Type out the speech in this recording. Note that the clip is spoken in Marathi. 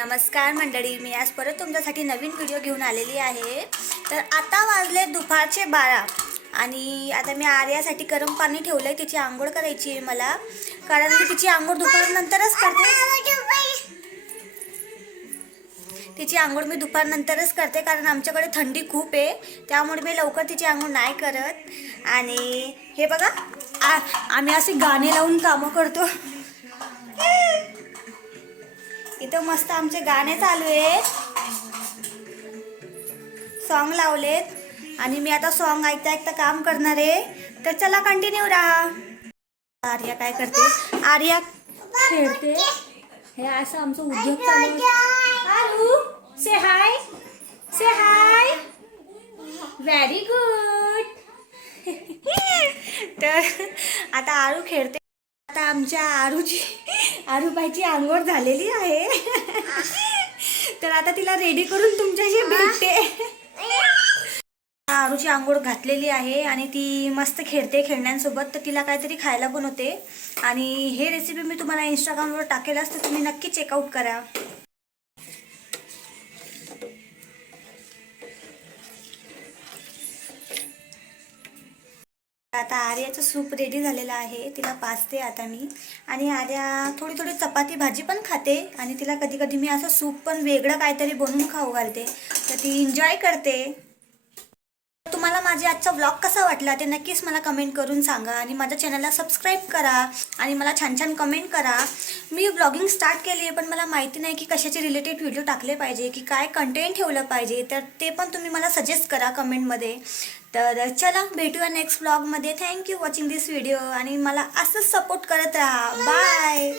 नमस्कार मंडळी, मी आज परत तुमच्यासाठी नवीन व्हिडिओ घेऊन आलेली आहे। तर आता वाजले दुपारचे 12 आणि आता मी आर्यासाठी गरम पाणी ठेवलंय। तिची आंघोळ करायची आहे मला, कारण मी तिची आंघोळ दुपारनंतरच करते। तिची आंघोळ मी दुपारनंतरच करते, कारण आमच्याकडे थंडी खूप आहे, त्यामुळे मी लवकर तिची आंघोळ नाही करत। आणि हे बघा, आम्ही असे गाणे लावून कामं करतो। इथं मस्त आमचे गाणे चालू आहे, सॉन्ग लावलेत आणि मी आता सॉन्ग ऐकता ऐकता काम करणार आहे। तर चला कंटिन्यू राहा। आर्या काय करते? आर्या खेळते। हे असं आमचं उद्योग चालू आहे। आरू से हाय, से हाय, व्हेरी गुड। तर आता आरू खेळते। आता आमच्या आरूबाईची आंघोळ झालेली आहे। तर आता तिला रेडी करून तुमच्याशी भेटते। आरूची आंघोळ घातलेली आहे आणि ती मस्त खेळते खेळण्यांसोबत। तर तिला काहीतरी खायला बनवते आणि हे रेसिपी मी तुम्हाला इंस्टाग्रामवर टाकेलच, तर तुम्ही नक्की चेकआउट करा। आता आर्याचं सूप रेडी झालेलं आहे, तिला पाजते आता मी। आणि आर्या थोडी थोडी चपाती भाजी पण खाते आणि तिला कधी कधी मी असं सूप पण वेगळं काहीतरी बनवून खाऊ घालते, तर ती एन्जॉय करते। तुम्हाला माझा आजचा व्लॉग कसा वाटला ते नक्कीच मला कमेंट करून सांगा आणि माझ्या चॅनलला सबस्क्राईब करा आणि मला छान छान कमेंट करा। मी व्लॉगिंग स्टार्ट केली आहे, पण मला माहिती नाही की कशाचे रिलेटेड व्हिडिओ टाकले पाहिजे, की काय कंटेंट ठेवलं पाहिजे, तर ते पण तुम्ही मला सजेस्ट करा कमेंटमध्ये। तर चला भेटूया नेक्स्ट व्लॉगमध्ये। थँक्यू वॉचिंग दिस व्हिडिओ आणि मला असंच सपोर्ट करत राहा। बाय।